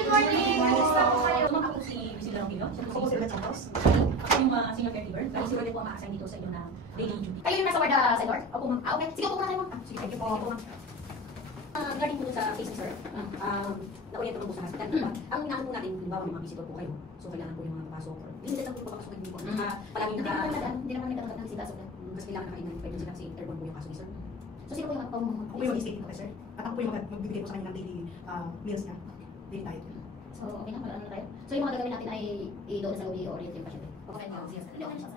good morning! Kumusta po kayo? Ako po si Priscilla Ronquillo. Ako po si Ruben Santos. Ako yung senior caregiver. Kasi si Ruben po ang ma-assign dito sa inyo na daily duty. Kayo yung nasa ward sa Lord? Opo, ma'am. Okay. Sige, upo muna kayo, ma'am. Sige, thank you po. Regarding po sa case sir, na-oriento po sa hospital. Ang inaano po natin, halimbawa may mga visitor po kayo. So kailangan po yung mga papasok. Limited lang po yung papasok hindi po. Palagi Hindi naman nagkakaroon ng bisita. kasi kailangan nakaingan po sila kasi airborne po yung kaso ni sir. So, sino po yung Ako po yung estate officer. At ako po yung magbibigay po sa kanya ng daily meals niya. Daily diet. So, okay na, mag-ano na tayo. So, yung mga gagawin natin ay i-doon sa gabi o-orient yung pasyente. Okay na, yes. Hindi, okay na siya.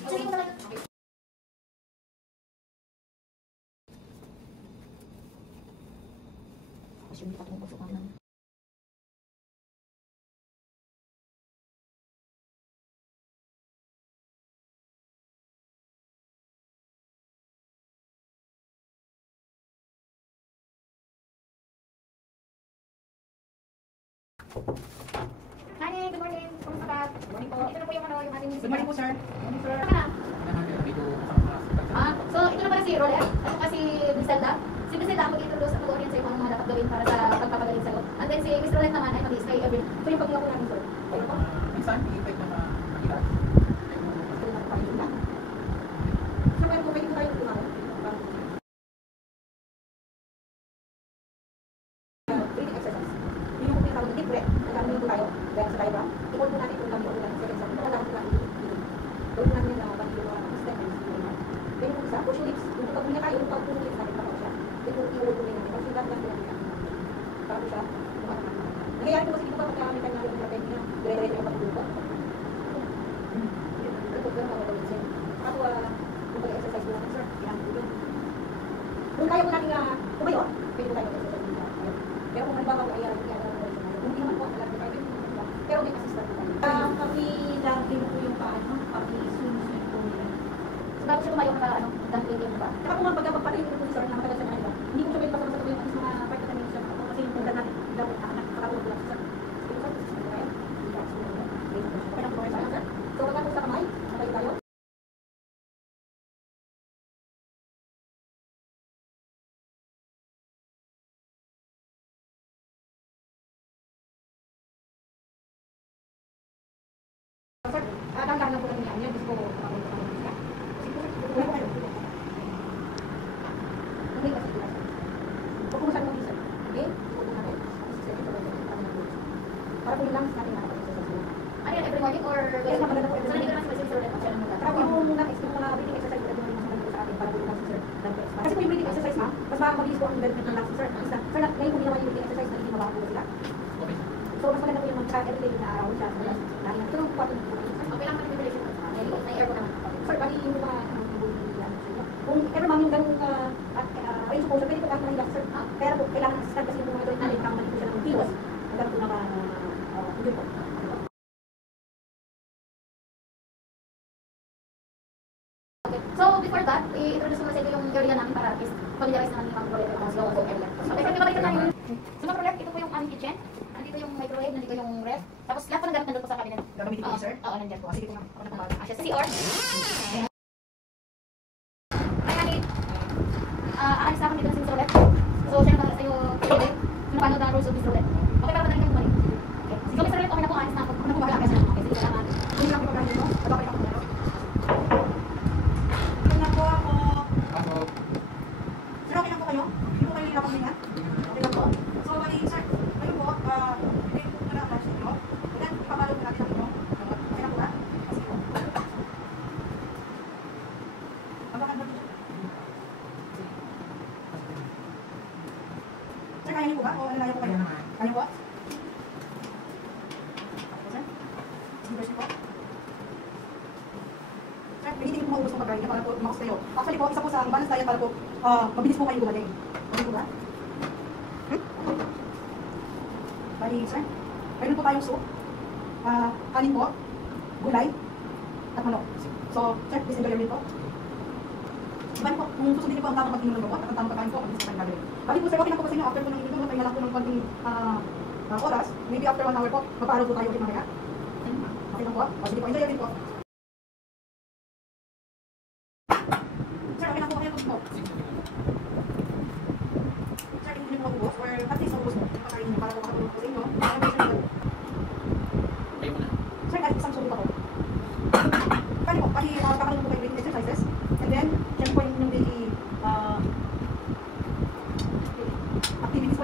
So, sige mo talaga. Kasi hindi pa tumupusok namin. Hi, good morning. Kumusta ka? Good morning po. Ito na po yung yung ating Good morning po, sir. Morning, sir. So ito na pala si Roland at saka si Griselda. Si Griselda ang mag-introduce at mag-orient sa mga dapat gawin para sa pagpapagaling sa'yo. And then si Mr. Roland naman ay mag-is kay Evelyn. So yung pagkakapo namin, sir. Ayun po. Minsan, i-effect na makikita. So meron po, pwede po tayo tumawag. Breathing exercise. Yung po yung tawag deep breath. Ang gagawin po tayo. Dahil sa diagram. I-hold po natin kung kami ulit sa exam. Ito ang gagawin po natin. Gawin natin yung bang yung step and then yung isa, push your lips. Yung pag niya tayo, yung pag push your lips natin pa siya. Then yung i-hold po natin. Pag sigat lang natin. Para po siya. Nangyayari po kasi dito pa pag kami kanya yung trapez niya. Dire-diretso yung pag-tulog po. Ako, yung pag-exercise po natin, sir. Yan, yun. Kung kaya po natin tumayo, pwede po tayo mag-exercise dito. Pero kung halimbawa po ay kung hindi naman po, alam po tayo, pero may assistant po tayo. Paki-dumpling po yung paano, paki-swing-swing po nila. So, bago siya tumayo ka, dumpling yun ba? Saka kung pagkapagpatayin ko po si sir na matagal sa kanila, hindi ko siya pwede pasama sa tuloy at mga part na kanina siya. Kasi yung punta natin, daw, nakakatulog ko lang si sir. So, pagkatapos sa kamay, sabay tayo. Sir, dahan-dahan lang po kami niya. Gusto ko makapunta kami siya. Okay, kasi sila. Huwag mo saan mag-isa. Okay? Huwag mo natin. Para po yung lungs natin nakapag-exercise. Ano yun, every morning or... Yes, maganda po every So, nandito morning. naman si Mr. Roland. Siya naman Saka po yung mga breathing exercise na rin mas maganda sa atin para po yung lungs, sir. Kasi po yung breathing exercise, ma'am, mas mabilis po ang development ng lungs, sir. Sir, ngayon po ginawa yung breathing exercise na hindi mabaho po sila. Okay. So, mas maganda po yung everyday na araw siya. Ito yung kwarto po. Okay lang naman yung relation. May aircon naman. Sir, bali yung mga kung ever ma'am yung ganung range of motion, pwede po lang mahilak, sir. Pero po, kailangan assistant kasi yung mga gawin natin, kamali po siya ng kilos. Ang ganun po naman, yun po. Okay. So, before that, i-introduce ko na sa inyo yung area namin para at least familiarize naman yung mga project ng slow cook area. Okay, so ibabalik na yung... So, mga project, ito po yung aming kitchen. Nandito yung microwave, nandito yung ref. Tapos lahat po ng gamit nandito po sa cabinet. Gagamitin ko, sir. Oo, nandyan po. Sige po, ma'am. Ako na pumalit. Siya sa CR. Ay, honey. Aalis na kami dito sa Mr. Rolet. So, siya naman sa'yo pwede. Yung paano na rules of Mr. Rolet. Okay, para madaling kang bumalik. Okay. So, Mr. Rolet, okay na po. Aalis na ako. Ano po ba? Okay, sige, salamat. Hindi lang po kami mo. Babalik ako meron. Okay na po ako. Ako, Sir, okay lang po kayo? Hindi po kayo hirapang hinga? Okay lang po. So, bali, sir, kayo po, hindi po muna ang lunch ninyo. Then, ipapalo po natin ang ito. Okay lang po ba? Sige po. Mabakan ba dito? Sir, kaya niyo po ba? O alalayo po kayo? Kaya po? Sir? Sige po. Sir, pilitin po maubos ng pagkain niya para po umakas kayo. Actually po, isa po sa balance diet para po mabilis po kayong gumaling. Okay po ba? Bali, sir. Mayroon po tayong soup. Kanin po, gulay, at manok. So, sir, please enjoy your meal po. Bali po, kung susundin po ang tamang pag-inom ng robot at ang tamang pagkain po, pag-isip ka gagawin. Bali po, sir, okay na po kasi after po ng inom, tayo na lang po ng konting oras. Maybe after 1 hour po, magpaaraw po tayo ulit mamaya. Okay lang po. O, sige po, enjoy your meal po. Sir, okay lang po kayo po. Sir, hindi niyo po maubos or at least maubos po. Pagkain niyo para po makatulong po sa inyo.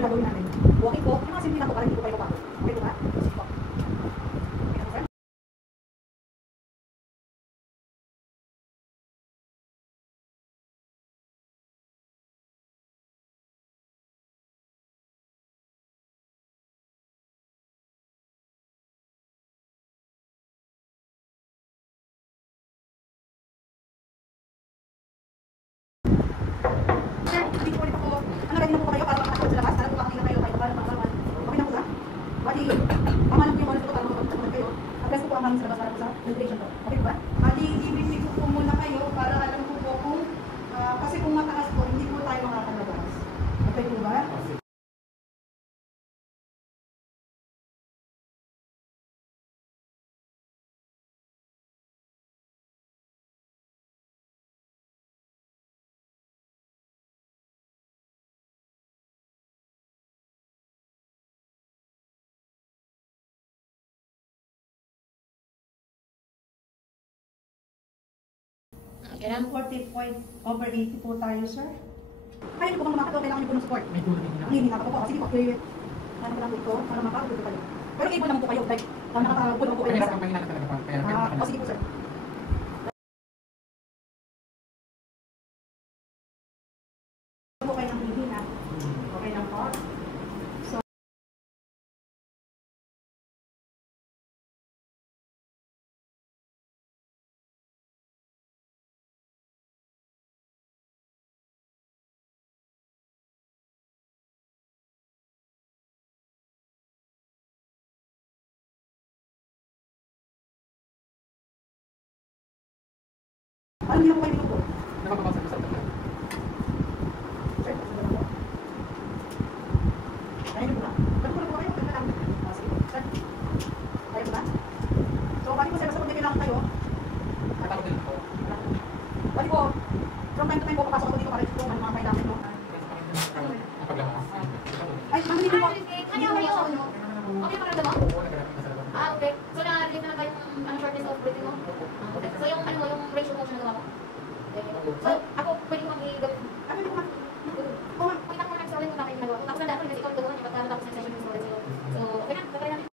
na gagawin natin. Walking po, yung mga simple na po para hindi po kayo papagod. Okay po ba? Sige po. Okay na po, sir? Sir, hindi po ulit ako. Ano, ready na po ba kayo para makakasal sa labas? Para po makakita kayo kayo para makakaroon. Okay na po ba? Bali, pamalang po yung oras ko para makakasal kayo. Address ko po ang hangin sa labas para po sa ventilation po. Okay po ba? Bali, i-brief ko po muna kayo para alam ko po kung, kasi kung mataas po, hindi po tayo makakalabas. Okay po ba? Kailangan 40.80 po tayo, sir. Kaya niyo po bang lumakad o kailangan niyo po ng support? May tulad din Ang hindi na po. Sige po, ano ko lang po ito para makakabot po kayo. Pero able naman po kayo. Like, nakakabot naman po kayo. Mahirap ang mahina talaga pa. Kaya Sige po, sir. Po kayo ng hihina. Okay lang po. Ano hindi na po kayo dito po? nakapapasok sa tabi. Sir, sige po. Ayun po ba? Ba't po kayo? Sige po. Sir. Ayun po ba? So, bali po sir, basta pag may kailangan kayo, Natakot din ako. bali po, from time to time po, papasok ako dito para ito ano mga kailangan nyo. Napaglamas. Ay, ma'am, hindi po. Kanya ko kayo. Okay na pala mo? Oo, naganap na sa labas. Ah, okay. So, na-relieve naman ba yung shortness of breathing mo? Okay. So, yung ratio motion na gawa mo? Okay. So, ako, pwede ko mag-i-gawin. Ano yung mga? Pakita ko na sa ulit kung bakit ginagawa ko. Tapos na dahil kasi ikaw gawin, pagka natapos ng session ng storage. So, okay na, tatry natin.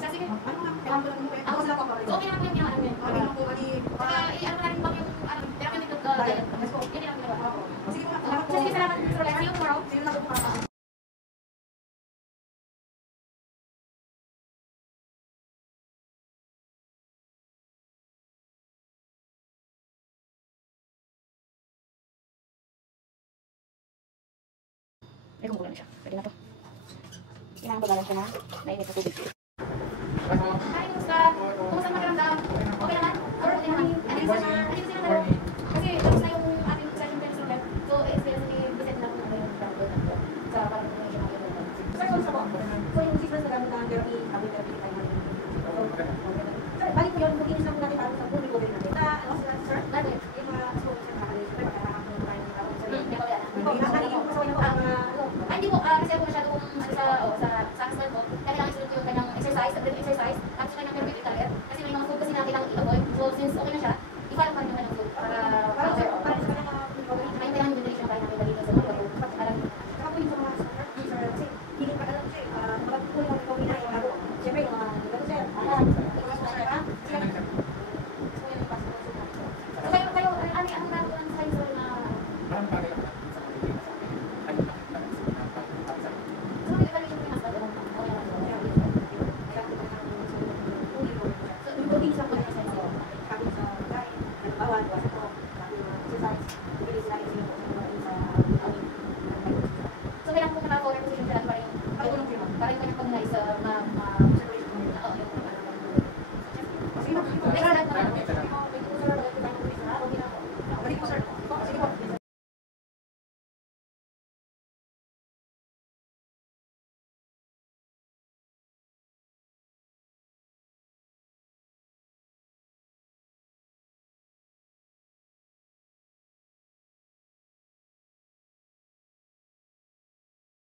So, sige. Ano nga? Kailangan ko lang po. Ako sila po. So, okay naman po yung ginawa namin. Okay lang po, bali. Saka, i-ano na rin ba yung therapeutic diet? Yes po. Yun yung ginawa. Sige po, So, salamat po. sige, salamat. So, let's see you tomorrow. Sige na po. May kumukuha na siya. Pwede na to. Kailangan bagalan siya na nainit sa tubig. Kaso, Hi, kumusta? Kumusta ang pakiramdam? Okay naman? Or okay naman? Andito sila dalawa. Kasi tapos na yung ating session pero sa web. So, experience ni Vicente na kung ano yung travel natin. Sa parang kung siya natin. Sir, kung sa po, so yung 6 months na gamit ng therapy, sabi therapy, 5 months. Sir, balik po yun, mag-inis lang po natin para sa full recovery natin. Ano sila, sir? Bakit? Yung mga smoke sir, nakakalit. Sir, makakakalit po tayo ng tao. Sir, Hindi ko yan. Hindi po, nakakalit po. So, yung ang, Ay, hindi po. Kasi ako masyado kung sa husband ko. Kailangan isunod ko yung kanyang exercise, tapos yung kanyang therapeutic diet. Kasi may mga